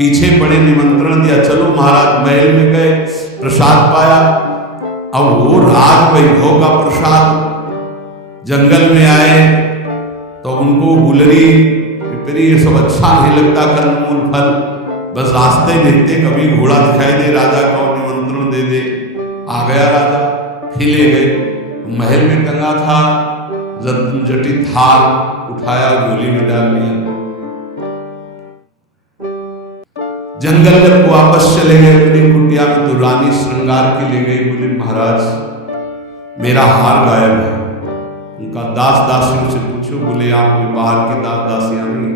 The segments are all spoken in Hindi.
पीछे पड़े, निमंत्रण दिया, चलो महाराज। महल में गए, प्रसाद पाया। अब वो राज वैभव का प्रसाद। जंगल में आए तो उनको गुलरी पिपरी ये सब अच्छा नहीं लगता, कंदमूल फल। बस रास्ते देखते कभी घोड़ा दिखाई दे राजा का, निमंत्रण दे दे। आ गया राजा, फिर ले गए। महल में टंगा था जटित हार, उठाया झोली में डाल लिया। जंगल जब वापस चले गए अपनी कुटिया में तो रानी श्रृंगार के ले गई। बोले महाराज मेरा हार गायब है। उनका दास दासियों से पूछो। बोले आप कोई बाहर की दास दासियां नहीं,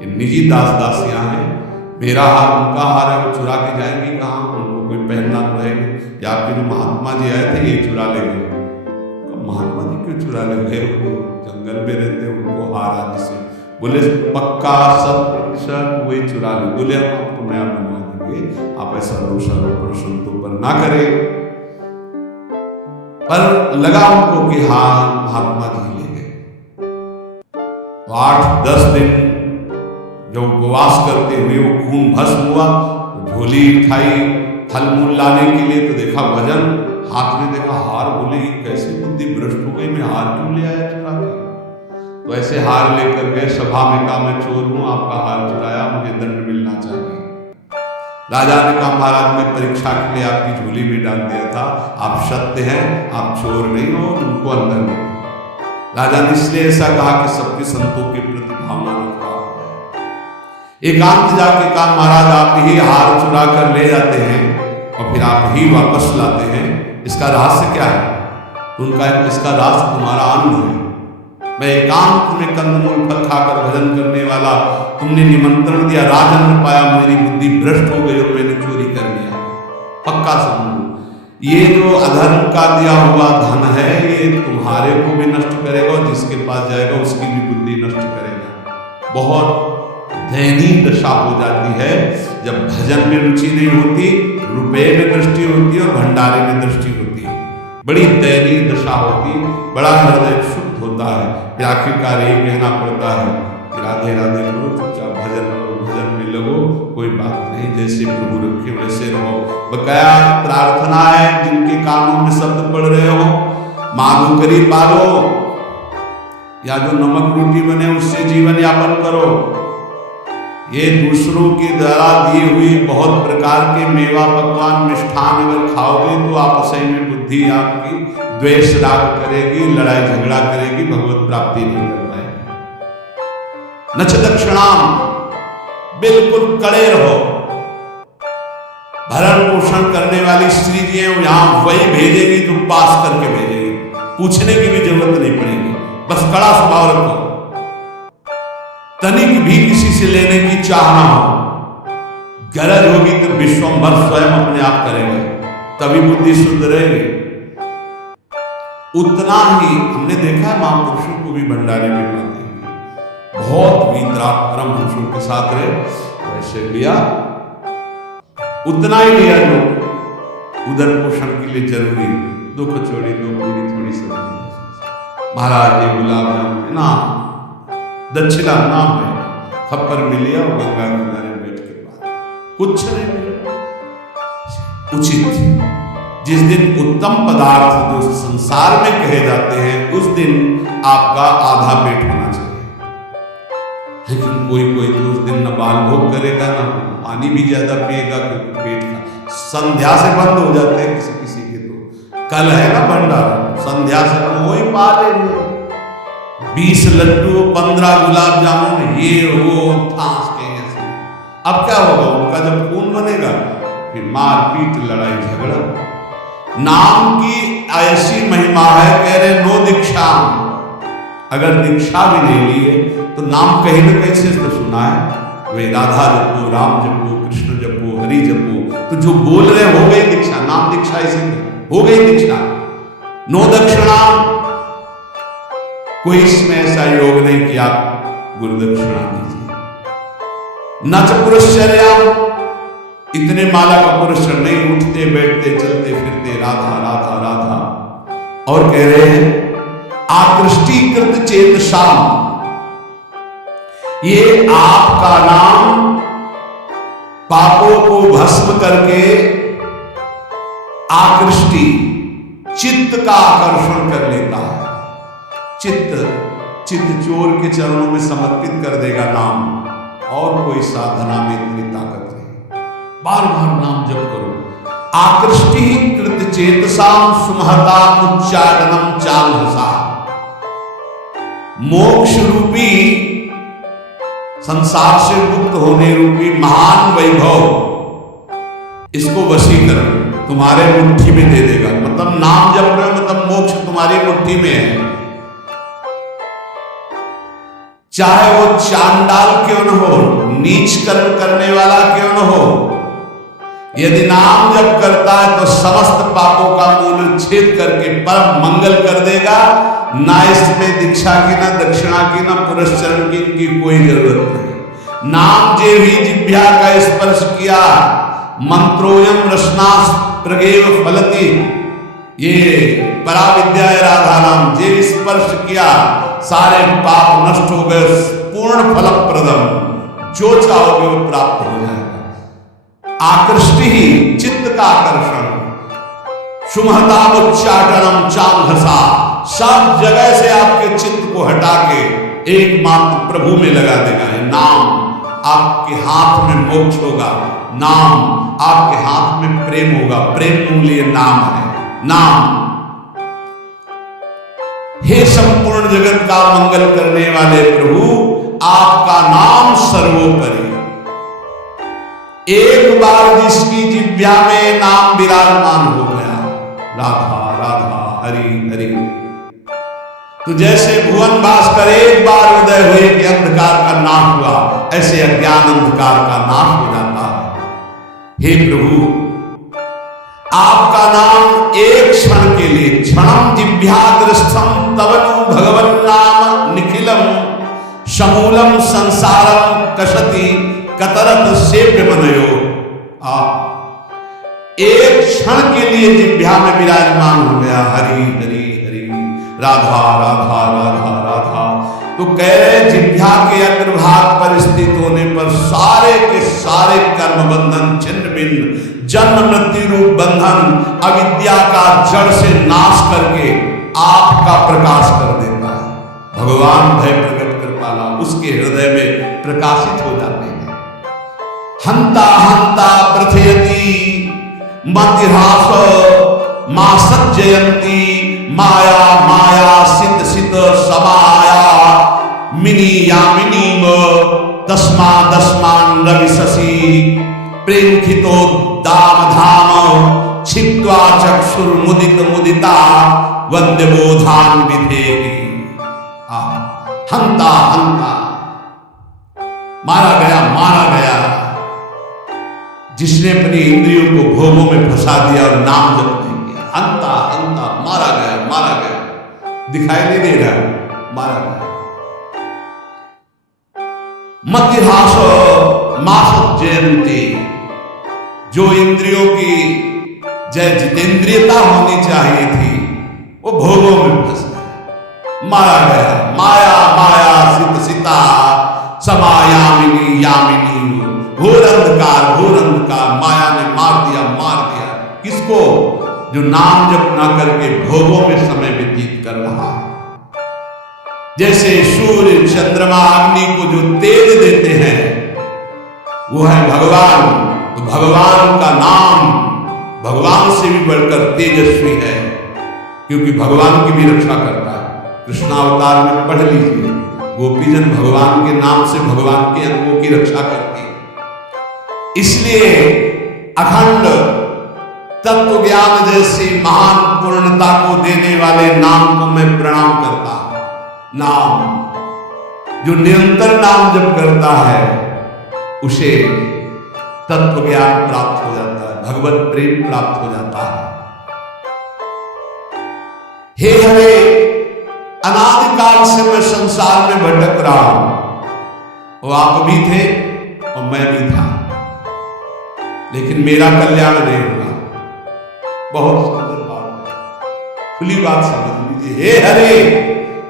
ये निजी दास दासियां हैं। मेरा हार उनका हार है, वो चुरा के जाएंगी कहाँ? उनको कोई पहनना तो है नहीं। या आपके जो महात्मा जी आए थे ये चुरा ले गए। महात्मा जी क्यों चुरा ले गए? जंगल में रहते, उनको हार आदि से। बोले पक्का 100% वही चुरा ले। बोले हम आपको नया बनवा देंगे, आप ऐसा दोषारोपण संतों पर ना करें। पर लगा उनको कि हाँ महात्मा जी ले गए। 8-10 दिन जो उपवास करते हुए वो खून भस्म हुआ, झोली उठाई फल मूल लाने के लिए, तो देखा वजन, हाथ में देखा हार। बोले कैसी बुद्धि भ्रष्ट हो गई, मैं हार क्यों ले आया चुरा के? तो ऐसे हार लेकर गए सभा में, कहा मैं चोर हूं, आपका हार चुराया, मुझे दंड मिलना चाहिए। राजा ने कहा महाराज मैं परीक्षा के लिए आपकी झोली में डाल दिया था, आप सत्य हैं, आप चोर नहीं हो, उनको अंदर नहीं। राजा ने इसलिए ऐसा कहा कि सबके संतों के प्रति भावना रखा। एकांत जाके कहा महाराज आप ही हार चुरा कर ले जाते हैं और फिर आप ही वापस लाते हैं, इसका रहस्य क्या है? उनका इसका रहस्य तुम्हारा अन्न है। मैं एकांत में कंदमूल फल खाकर भजन करने वाला, तुमने निमंत्रण दिया, राजन पाया, मेरी बुद्धि भ्रष्ट हो गई और मैंने चोरी कर लिया। पक्का समझो ये जो अधर्म का दिया हुआ धन है ये तुम्हारे को भी नष्ट करेगा और जिसके पास जाएगा उसकी भी बुद्धि नष्ट करेगा। बहुत दयनीय दशा हो जाती है जब भजन में रुचि नहीं होती, रुपये में दृष्टि होती है और भंडारे में दृष्टि होती है। बड़ी दयनीय दशा होती, बड़ा हृदय शुद्ध होता है। फिर आखिरकार ये कहना पड़ता है कि राधे राधे करो, चुपचाप भजन में लगो, कोई बात नहीं, जैसे प्रभु रखे वैसे रहो। बकाया प्रार्थना है, जिनके कानों में शब्द पढ़ रहे हो, मांगो करी पालो, या जो नमक रोटी बने उससे जीवन यापन करो। ये दूसरों के द्वारा दी हुई बहुत प्रकार के मेवा पकवान मिष्ठान अगर खाओगे तो आपस में बुद्धि आपकी द्वेष राग करेगी, लड़ाई झगड़ा करेगी, भगवत प्राप्ति नहीं कर पाएगी। नच दक्षिणाम, बिल्कुल कड़े रहो। भरण पोषण करने वाली स्त्री जी है यहां वही भेजेगी जो पास करके भेजेगी, पूछने की भी जरूरत नहीं पड़ेगी, बस कड़ा स्वभाव रखो। तनिक भी किसी से लेने की चाह ना हो, गरज होगी तो विश्वंभर स्वयं अपने आप करेंगे, तभी बुद्धि शुद्ध रहेगी। उतना ही हमने देखा है महापुरुषों को भी भंडारे में पाते हैं, बहुत वीतराग परमहंसों के साथ रहे, वैसे लिया उतना ही लिया जो उदर पोषण के लिए जरूरी, 2 कचौड़ी 2 पूरी थोड़ी सब्जी। महाराज ये गुलाब जामुन ना दक्षिणा नाम है, खप्पर में लिया और गंगा किनारे बैठ के बाद कुछ नहीं मिला। उचित जिस दिन उत्तम पदार्थ जो संसार में कहे जाते हैं उस दिन आपका आधा पेट होना चाहिए, लेकिन कोई तो उस दिन न बाल भोग करेगा ना पानी भी ज्यादा पिएगा, क्योंकि पेट का संध्या से बंद हो जाते हैं किसी के। तो कल है ना भंडारा, संध्या से वही पा लेंगे, 20 लड्डू 15 गुलाब जामुन ये वो ठास के ऐसे। अब क्या होगा उनका जब खून बनेगा, फिर मार पीट लड़ाई झगड़ा। नाम की ऐसी महिमा है, कह रहे नो दीक्षा, अगर दीक्षा भी नहीं लिए तो नाम कहीं न कहीं से तो सुना है, वे राधा जपो, राम जपो, कृष्ण जपो, हरि जपो, तो जो बोल रहे हो गई दीक्षा, नाम दीक्षा इसी हो गई दीक्षा। नो दक्षिणा, कोई इसमें ऐसा योग नहीं कि आप गुरु दक्षिणा दीजिए। न च पुरुषचर्या, इतने माला का पुरुष नहीं, उठते बैठते चलते फिरते राधा राधा राधा। और कह रहे हैं आकृष्टीकृत चेतसाम, ये आपका नाम पापों को भस्म करके आकृष्टि, चित्त का आकर्षण कर लेता है। चित्त चोर के चरणों में समर्पित कर देगा नाम, और कोई साधना में इतनी ताकत नहीं। बार बार नाम जप करो। आकृष्टि कृत चेतसाम सुमहता उच्चाटनम चालहसा। मोक्ष रूपी, संसार से मुक्त होने रूपी महान वैभव, इसको वशीकरण तुम्हारे मुट्ठी में दे देगा। मतलब नाम जप रहे हो, मतलब मोक्ष तुम्हारी मुट्ठी में है। चाहे वो चांडाल क्यों न हो, नीच कर्म करने वाला क्यों न हो, यदि नाम जप करता है तो समस्त पापों का मूल छेद करके परम मंगल कर देगा। ना इसमें दीक्षा की, ना दक्षिणा की, ना पुरस्चरण की इनकी कोई जरूरत नहीं। नाम जे भी जिह्वा का स्पर्श किया, मंत्रोयम रसना प्रगेव फलति, ये पराविद्या राधा नाम जे स्पर्श किया, सारे पाप नष्ट हो गए, पूर्ण फलप्रदम, जो चाहोगे वो प्राप्त हो जाएगा। आकृष्टि ही चित्त का आकर्षण, सुमहतामुच्चाटनम चालहसा, सब जगह से आपके चित्त को हटा के एकमात्र प्रभु में लगा देगा। नाम आपके हाथ में मोक्ष होगा, नाम आपके हाथ में प्रेम होगा। प्रेम मूल्य नाम है। नाम, हे संपूर्ण जगत का मंगल करने वाले प्रभु, आपका नाम सर्वोपरि। एक बार जिसकी जिह्वा में नाम विराजमान हो गया, राधा राधा हरि हरि, तो जैसे भुवन भास्कर एक बार उदय हुए कि अंधकार का नाश हुआ, ऐसे अज्ञान अंधकार का नाश हो जाता है। हे प्रभु, आपका नाम एक क्षण के लिए, क्षणम जिह्वाग्रस्थम तवनु भगवन नाम निखिलम समूलम संसारम कशति कतरत सेव्य मनयो। एक क्षण के लिए जिह्वा में विराजमान हो गया, हरि हरि हरि, राधा राधा राधा राधा। तो कह रहे जिह्वा के अग्रभाग पर स्थित होने पर सारे के सारे कर्म बंधन छिन्न भिन्न, जन्म मृत्यु रूप बंधन, अविद्या का जड़ से नाश करके आपका प्रकाश कर देता है। भगवान भय प्रकट कृपाला उसके हृदय में प्रकाशित हो जाते हैं। हंता हंता प्रथयति मतिहास मा सज्जयंती, माया माया सित सित समाया, मिनी यामिनी दस्मा दस्मान रवि शशि, प्रेम खितो दाम धाम, छित्वा चक्षुर मुदित मुदिता, वंदे बोधान विधेयी। हंता हंता, मारा गया मारा गया, जिसने अपनी इंद्रियों को भोगों में फंसा दिया और नाम जप नहीं किया। हंता हंता, मारा गया मारा गया, दिखाई नहीं दे रहा, मारा गया। मतिहास मास जयंती, जो इंद्रियों की जय जितेंद्रियता होनी चाहिए थी वो भोगों में फंस गया, मारा गया। माया माया सित सिता, समायामिनी यामिनी, घोर अंधकार माया ने मार दिया मार दिया। किसको? जो नाम जप ना करके भोगों में समय व्यतीत कर रहा है। जैसे सूर्य चंद्रमा अग्नि को जो तेज देते हैं वो है भगवान। तो भगवान का नाम भगवान से भी बढ़कर तेजस्वी है, क्योंकि भगवान की भी रक्षा करता है। कृष्णावतार में पढ़ लीजिए, गोपीजन भगवान के नाम से भगवान के अंगों की रक्षा करती है। इसलिए अखंड तत्व ज्ञान जैसी महान पूर्णता को देने वाले नाम को मैं प्रणाम करता हूं। नाम, जो निरंतर नाम जप करता है उसे तत्व ज्ञान प्राप्त हो जाता है, भगवत प्रेम प्राप्त हो जाता है। हे हरे, अनादिकाल से मैं संसार में भटक रहा हूं, वो आप भी थे और मैं भी था, लेकिन मेरा कल्याण नहीं हुआ। बहुत सुंदर बात है, खुली बात समझ लीजिए। हे हरे,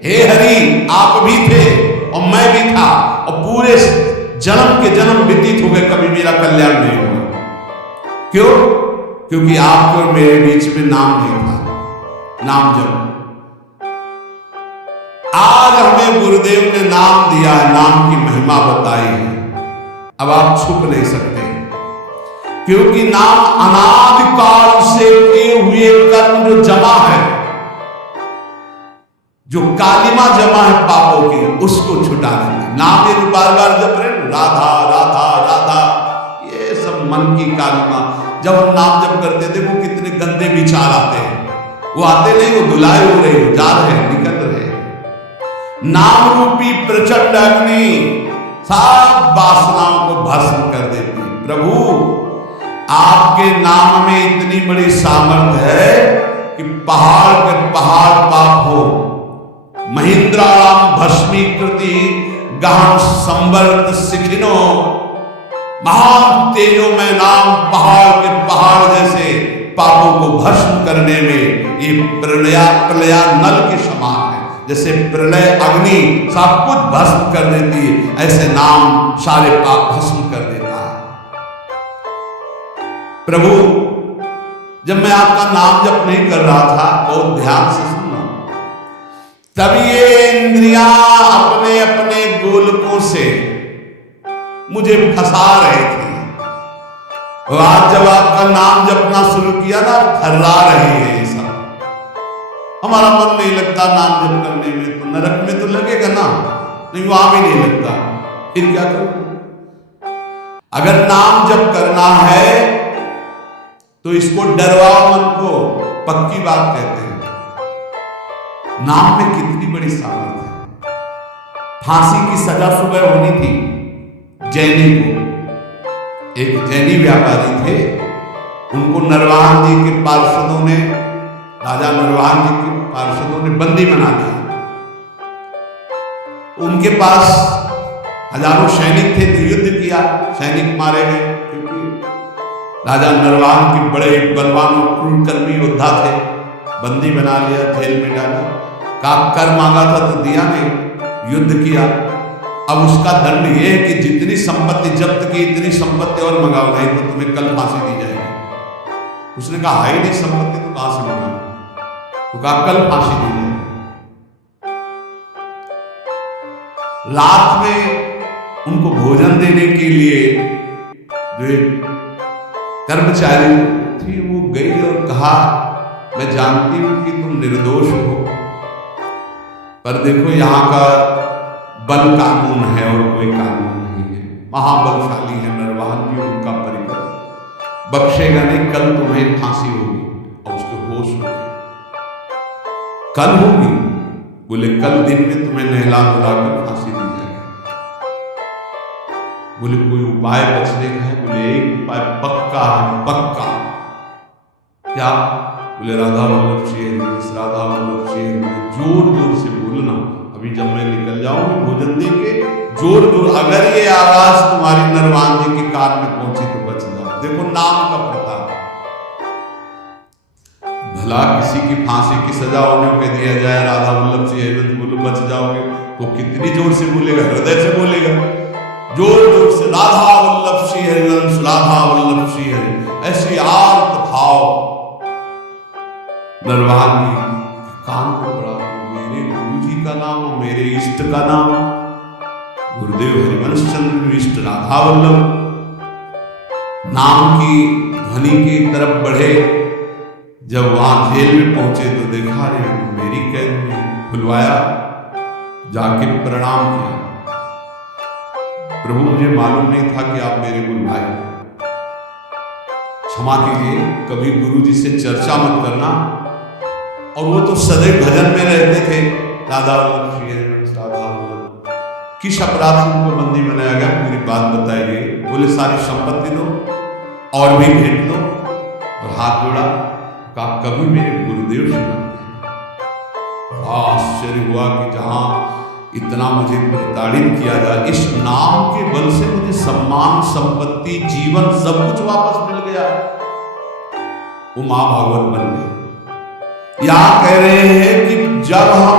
हे हरि, आप भी थे और मैं भी था, और पूरे जन्म के जन्म व्यतीत हो गए, कभी मेरा कल्याण नहीं हुआ। क्यों? क्योंकि आपके और मेरे बीच में नाम नहीं था, नाम जप। आज हमें गुरुदेव ने नाम दिया है, नाम की महिमा बताई है, अब आप छुप नहीं सकते, क्योंकि नाम अनादिकाल से किए हुए कर्म जो जमा है, जो कालिमा जमा है पापों की, उसको छुटा देते। नाम ये बार बार जप रहे, राधा राधा राधा, ये सब मन की कालिमा। जब हम नाम जप करते थे, वो कितने गंदे विचार आते हैं, वो आते नहीं, वो धुलाए हो रहे हो, जा रहे हैं, निकल रहे हैं। नाम रूपी प्रचंड अग्नि सब वासनाओं को भस्म कर देती है। प्रभु आपके नाम में इतनी बड़ी सामर्थ्य है कि पहाड़ के पहाड़ पाप हो, महिंद्राणाम भस्मीकृति गहन संवर्त सिखिनो, महान तेजों में नाम पहाड़ के पहाड़ जैसे पापों को भस्म करने में ये प्रलया नल के समान है। जैसे प्रलय अग्नि सब कुछ भस्म कर देती है, ऐसे नाम सारे पाप भस्म कर देता है। प्रभु जब मैं आपका नाम जप नहीं कर रहा था, बहुत ध्यान से सुनना, तभी ये इंद्रियां अपने अपने गोलकों से मुझे फंसा रहे थे। और आज जब आपका नाम जपना शुरू किया ना, थर्रा रहे हैं ये सब। हमारा मन नहीं लगता नाम जप करने में, तो नरक में तो लगेगा ना, नहीं वहां भी नहीं लगता, फिर क्या करूं? अगर नाम जप करना है तो इसको डरवाओ मन को, पक्की बात कहते हैं। नाम में कितनी बड़ी सामर्थ्य है। फांसी की सजा सुबह होनी थी जैनी को। एक जैनी व्यापारी थे, उनको नरवाहन जी के पार्षदों ने, राजा नरवाहन जी के पार्षदों ने बंदी बना दिया। उनके पास हजारों सैनिक थे, तो युद्ध किया, सैनिक मारे गए, क्योंकि राजा नरवाहन के बड़े बलवान और क्रूरकर्मी योद्धा थे। बंदी बना लिया, जेल में डाला, का कर मांगा था तो दिया नहीं, युद्ध किया। अब उसका दंड यह है कि जितनी संपत्ति जब्त की, इतनी संपत्ति और मंगाओ, नहीं तो तुम्हें कल फांसी दी जाएगी। उसने कहा हाई नहीं संपत्ति तो कहां से मंगाओ, तो कहा कल फांसी दी जाएगी। रात में उनको भोजन देने के लिए जो कर्मचारी थी, वो गई और कहा मैं जानती हूं कि तुम निर्दोष हो, पर देखो यहां का बल कानून है और कोई कानून नहीं है। महाबलशाली है नरवाहन जी, उनका परिकर बख्शेगा नहीं, कल तुम्हें फांसी होगी। और उसके होश हो गए, कल होगी? बोले कल दिन में तुम्हें नहला धुला कर फांसी दी जाएगी। बोले कोई उपाय बचने का है? बोले एक उपाय पक्का है, पक्का। क्या? बोले राधा वल्लभ श्री हरि, राधा वल्लभ श्री हरि, जोर जोर से बोलना। अभी जब मैं निकल जाऊंगी भोजन देके, जोर जोर, अगर ये आवाज तुम्हारी नरवाहन जी के कान में पहुंची तो बच जाओ। देखो नाम का प्रताप। भला किसी की फांसी की सजा होने को दिया जाए, राधा वल्लभ श्री हरि बोलो बच जाओगे, तो कितनी जोर से बोलेगा? हृदय से बोलेगा, जोर जोर से राधा वल्लभ श्री हरिवंश, राधा वल्लभ श्री हरि, ऐसे आर्त भाव नरवाहन जी कान को पड़ा। मेरे गुरु जी का नाम, मेरे इष्ट का नाम, गुरुदेव हरिवंश चंद्र इष्ट राधा वल्लभ, नाम की ध्वनि की तरफ बढ़े। जब वहां जेल में पहुंचे तो देखा रे मेरी कैद में, खुलवाया, जाके प्रणाम किया। प्रभु मुझे मालूम नहीं था कि आप मेरे गुरु भाई, क्षमा कीजिए, कभी गुरु जी से चर्चा मत करना। और वो तो सदैव भजन में रहते थे, राधा वल्लभ श्री हरिवंश, राधा वल्लभ। किस अपराध से उनको बंदी बनाया गया, पूरी बात बताइए। बोले सारी संपत्ति दो और भी भेंट दो, और हाथ जोड़ा, कहा कभी मेरे गुरुदेव से बड़ा आश्चर्य हुआ कि जहां इतना मुझे प्रताड़ित किया जाए, इस नाम के बल से मुझे सम्मान, संपत्ति, जीवन सब कुछ वापस मिल गया। वो मां भागवत बन गई। यहां कह रहे हैं कि जब हम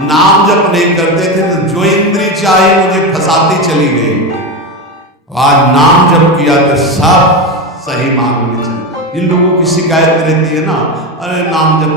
नाम जप नहीं करते थे तो जो इंद्री चाहे मुझे फंसाती चली गई, आज नाम जप किया तो सब सही मार्ग में चल। जिन लोगों की शिकायत रहती है ना, अरे नाम जप